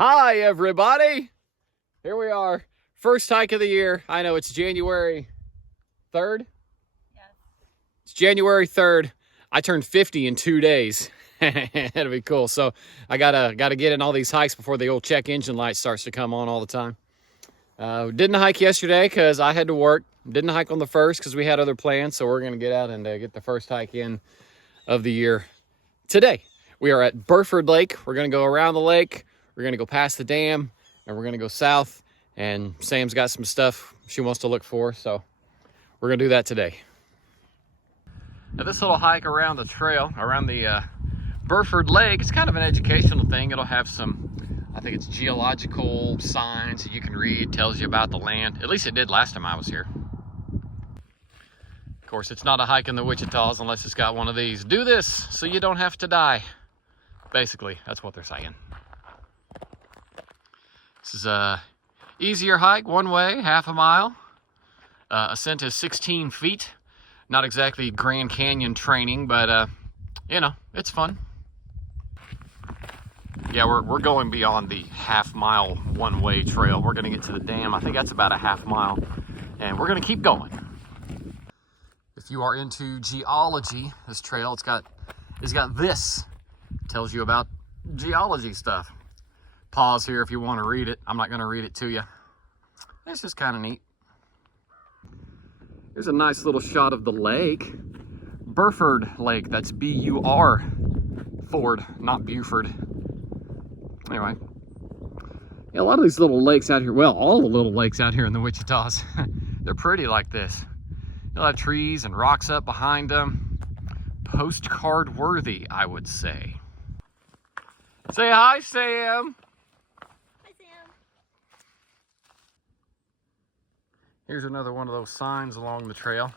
Hi, everybody. Here we are. First hike of the year. I know it's January 3rd. Yes. It's January 3rd. I turned 50 in 2 days. That'll be cool. So I gotta get in all these hikes before the old check engine light starts to come on all the time. Didn't hike yesterday because I had to work. Didn't hike on the first because we had other plans. So we're gonna get out and get the first hike in of the year today. We are at Burford Lake. We're gonna go around the lake. We're gonna go past the dam and we're gonna go south. And Sam's got some stuff she wants to look for, so we're gonna do that today. Now this little hike around the trail, around the Burford Lake, it's kind of an educational thing. It'll have some, I think it's geological signs that you can read, tells you about the land. At least it did last time I was here. Of course, it's not a hike in the Wichitas unless it's got one of these. Do this so you don't have to die. Basically, that's what they're saying. This is a easier hike, one way, half a mile. Ascent is 16 feet. Not exactly Grand Canyon training, but you know, it's fun. Yeah, we're going beyond the half-mile one-way trail. We're gonna get to the dam. I think that's about a half mile, and we're gonna keep going. If you are into geology, this trail, it's got this. Tells you about geology stuff. Pause here if you want to read it. I'm not going to read it to you. It's just kind of neat. Here's a nice little shot of the lake. Burford Lake. That's B-U-R. Ford, not Buford. Anyway. Yeah, a lot of these little lakes out here, well, all the little lakes out here in the Wichitas, they're pretty like this. You'll have trees and rocks up behind them. Postcard worthy, I would say. Say hi, Sam. Here's another one of those signs along the trail.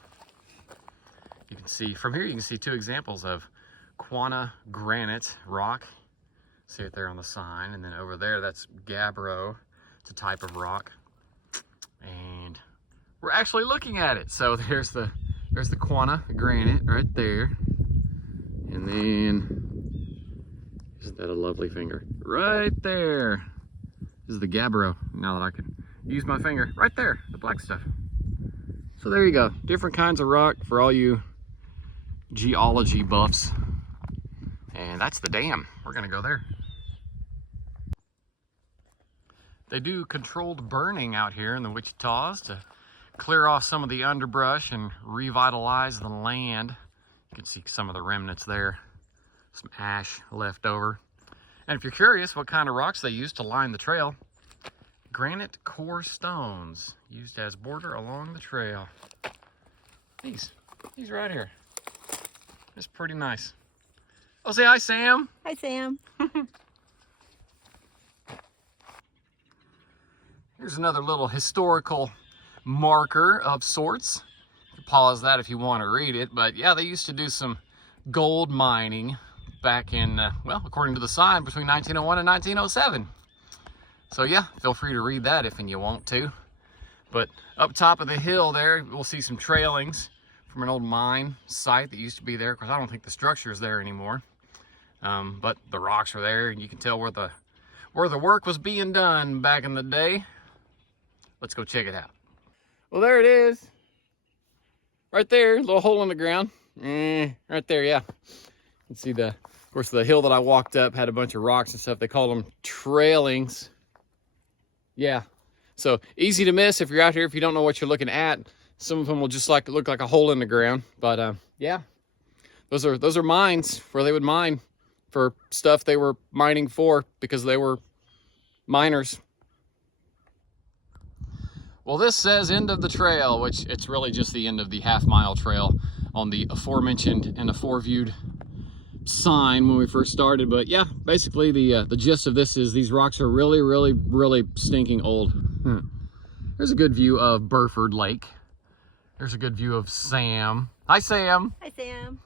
You can see, from here you can see two examples of Quanah granite rock. See it there on the sign. And then over there, that's gabbro. It's a type of rock. And we're actually looking at it. So there's the Quanah granite right there. And then, isn't that a lovely finger? Right there. This is the gabbro. Now that I can use my finger right there, the black stuff. So there you go, different kinds of rock for all you geology buffs. And that's the dam. We're gonna go there. They do controlled burning out here in the Wichitas to clear off some of the underbrush and revitalize the land. You can see some of the remnants there, some ash left over. And if you're curious what kind of rocks they use to line the trail, granite core stones used as border along the trail. These right here. It's pretty nice. Oh, say hi, Sam. Hi, Sam. Here's another little historical marker of sorts. You can pause that if you want to read it. But yeah, they used to do some gold mining back in, well, according to the sign, between 1901 and 1907. So yeah, feel free to read that if you want to. But up top of the hill there, we'll see some trailings from an old mine site that used to be there. Of course, I don't think the structure is there anymore. But the rocks are there, and you can tell where the work was being done back in the day. Let's go check it out. Well, there it is. Right there, little hole in the ground. Right there, yeah. You can see of course, the hill that I walked up had a bunch of rocks and stuff. They call them trailings. Yeah, so easy to miss if you're out here, if you don't know what you're looking at. Some of them will just look like a hole in the ground, but yeah, those are mines where they would mine for stuff they were mining for because they were miners. Well, this says end of the trail, which it's really just the end of the half-mile trail on the aforementioned and aforeviewed sign when we first started. But yeah, basically the gist of this is these rocks are really stinking old. There's a good view of Burford Lake. There's a good view of Sam. Hi, Sam. Hi, Sam.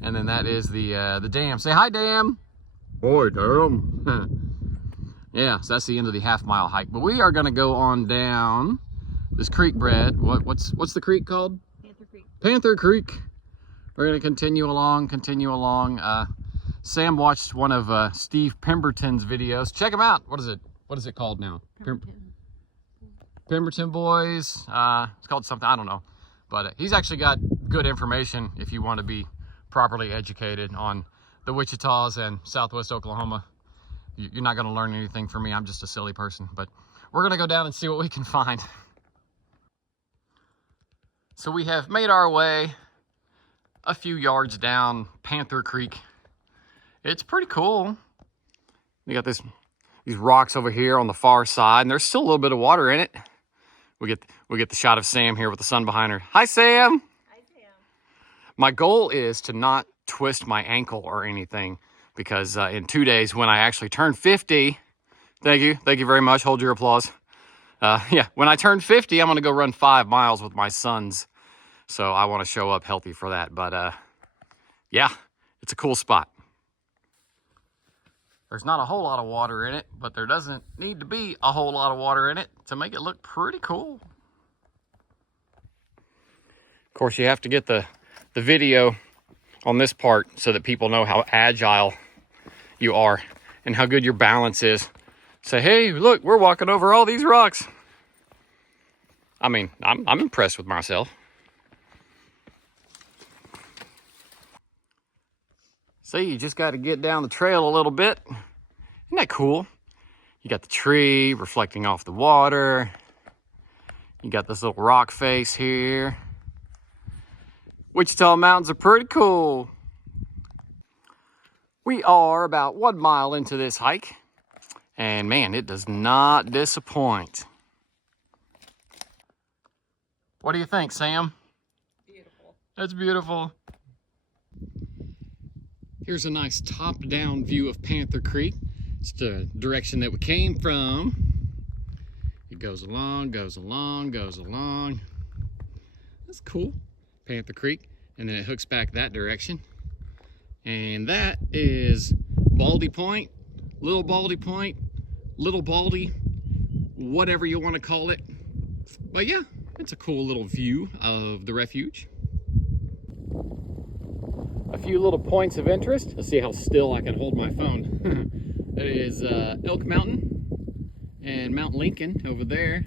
And then that is the dam. Say hi, dam. Hi, dam. Yeah, so that's the end of the half-mile hike. But we are gonna go on down this creek bed. What's the creek called? Panther Creek. Panther Creek. We're gonna continue along. Sam watched one of Steve Pemberton's videos. Check him out. What is it called now? Pemberton Boys. It's called something, I don't know. But he's actually got good information if you want to be properly educated on the Wichitas and Southwest Oklahoma. You're not going to learn anything from me. I'm just a silly person. But we're going to go down and see what we can find. So we have made our way a few yards down Panther Creek. It's pretty cool. You got these rocks over here on the far side, and there's still a little bit of water in it. We get the shot of Sam here with the sun behind her. Hi, Sam. Hi, Sam. My goal is to not twist my ankle or anything, because in 2 days when I actually turn 50, thank you very much. Hold your applause. Yeah, when I turn 50, I'm gonna go run 5 miles with my sons. So I want to show up healthy for that. But yeah, it's a cool spot. There's not a whole lot of water in it, but there doesn't need to be a whole lot of water in it to make it look pretty cool. Of course, you have to get the video on this part so that people know how agile you are and how good your balance is. Say, hey, look, we're walking over all these rocks. I mean, I'm impressed with myself. See, you just got to get down the trail a little bit. Isn't that cool? You got the tree reflecting off the water. You got this little rock face here. Wichita Mountains are pretty cool. We are about 1 mile into this hike, and man, it does not disappoint. What do you think, Sam? Beautiful. That's beautiful. Here's a nice top-down view of Panther Creek. It's the direction that we came from. It goes along, goes along, goes along. That's cool. Panther Creek. And then it hooks back that direction. And that is Baldy Point, Little Baldy Point, Little Baldy, whatever you want to call it. But yeah, it's a cool little view of the refuge. A few little points of interest. Let's see how still I can hold my phone. That is Elk Mountain and Mount Lincoln over there.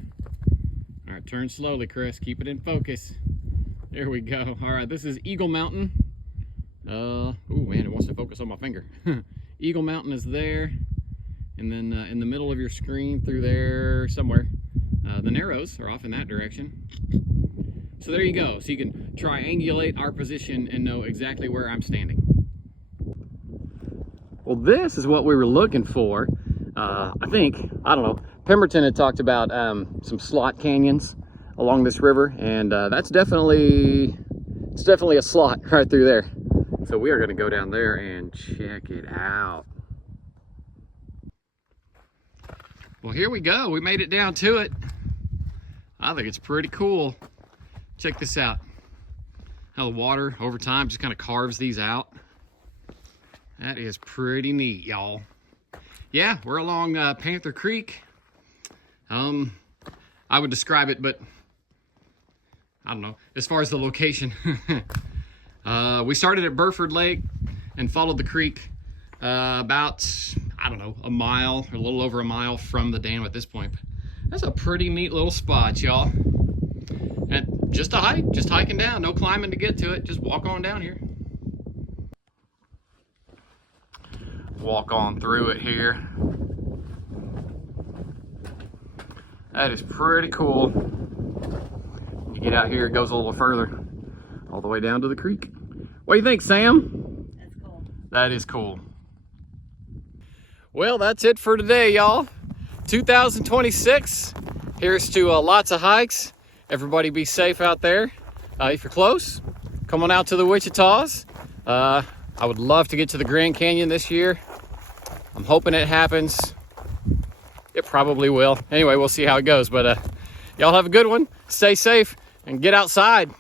All right, turn slowly, Chris. Keep it in focus. There we go. All right, this is Eagle Mountain. Oh man, it wants to focus on my finger. Eagle Mountain is there. And then in the middle of your screen through there somewhere, the Narrows are off in that direction. So there you go. So you can triangulate our position and know exactly where I'm standing. Well, this is what we were looking for. I don't know, Pemberton had talked about some slot canyons along this river, and it's definitely a slot right through there. So we are going to go down there and check it out. Well, here we go. We made it down to it. I think it's pretty cool. Check this out. How the water over time just kind of carves these out. That is pretty neat, y'all. Yeah, we're along Panther Creek. I would describe it, but I don't know, as far as the location. We started at Burford Lake and followed the creek about, I don't know, a mile or a little over a mile from the dam at this point. That's a pretty neat little spot, y'all. And just a hike, just hiking down, no climbing to get to it. Just walk on down here. Walk on through it here. That is pretty cool. You get out here, it goes a little further, all the way down to the creek. What do you think, Sam? That's cool. That is cool. Well, that's it for today, y'all. 2026. Here's to lots of hikes. Everybody be safe out there. If you're close, come on out to the Wichitas. I would love to get to the Grand Canyon this year. I'm hoping it happens. It probably will. Anyway, we'll see how it goes. But y'all have a good one. Stay safe and get outside.